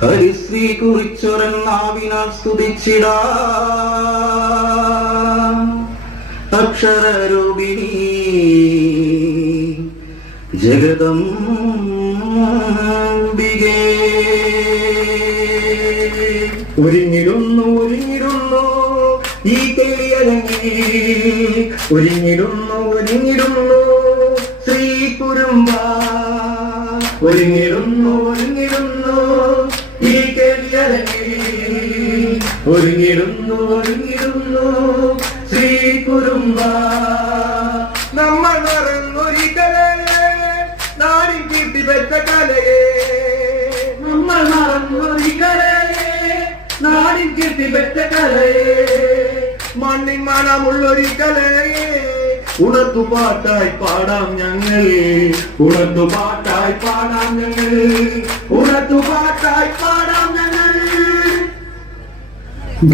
ഹരിശ്രീ കുറിച്ചൊരന്നാവിനാൽ സ്തുതിച്ചിടാം അക്ഷരരൂപിണി ജഗദംബികേ. ഒരുങ്ങിടുന്നു ഒരുങ്ങിടുന്നു ഈ കേളിയരങ്ങി, ഒരുങ്ങിടുന്നു ശ്രീ കുരുമ്പ, ഒരുങ്ങിടുന്നു ഈ കേളിയരങ്ങി, ഒരുങ്ങിടുന്നു ശ്രീ കുരുമ്പ. നമ്മൾ മറന്നൊരിക്കലേ നാടിൻ കീർത്തി പെറ്റ കലയെ, നമ്മൾ മറന്നൊരിക്കലേ നാടിൻ കീർത്തി പെറ്റ കലയെ, മണ്ണിൻ മണമുള്ളൊരു കലയെ ഉണർത്തുപാട്ടായി പാടാം ഞങ്ങൾ, ഉണർത്തുപാട്ടായി പാടാം ഞങ്ങൾ, ഉണർത്തുപാട്ടായി പാടാം ഞങ്ങൾ.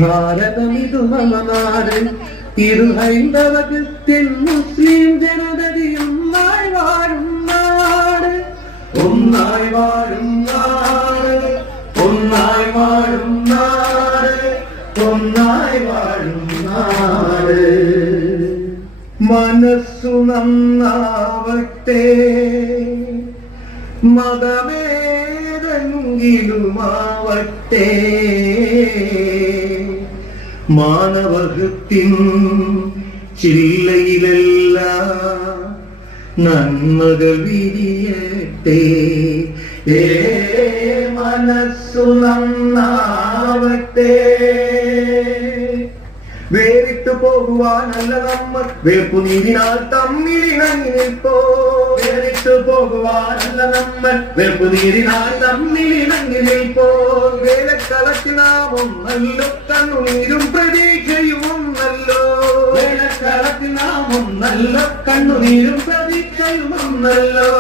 ഭാരതമിതു മമ നാട്, ഇരു ഹൈന്ദവ ക്രിസ്ത്യൻ മുസ്ലിം ജനതതി ഒന്നായി വാഴും നാട്, ഒന്നായി വാഴും നാട്, ഒന്നായി വാഴും നാട്, ഒന്നായി വാഴും നാട്. മനസ്സു നന്നാവട്ടെ, മതമേതെങ്കിലുമാവട്ടെ, മാനവഹൃത്തിൻ ചില്ലയിലെല്ലാം നന്മകൾ വിരിയട്ടെ. മനസ്സു നന്നാവട്ടെ, വേറിട്ടു പോകുവാനല്ല നമ്മൾ വേർപ്പുനീരിനാൽ തമ്മിലിണങ്ങി നിൽപ്പോ, വേറിട്ടു പോകുവാനല്ല നമ്മൾ വേർപ്പുനീരിനാൽ തമ്മിലിണങ്ങി നിൽപ്പോ. വേലക്കളത്തിൽ നാം ഒന്നല്ലോ, കണ്ണുനീരും പ്രതീക്ഷയും ഒന്നല്ലോ, വേലക്കളത്തിൽ നാം ഒന്നല്ലോ, കണ്ണുനീരും പ്രതീക്ഷയും ഒന്നല്ലോ.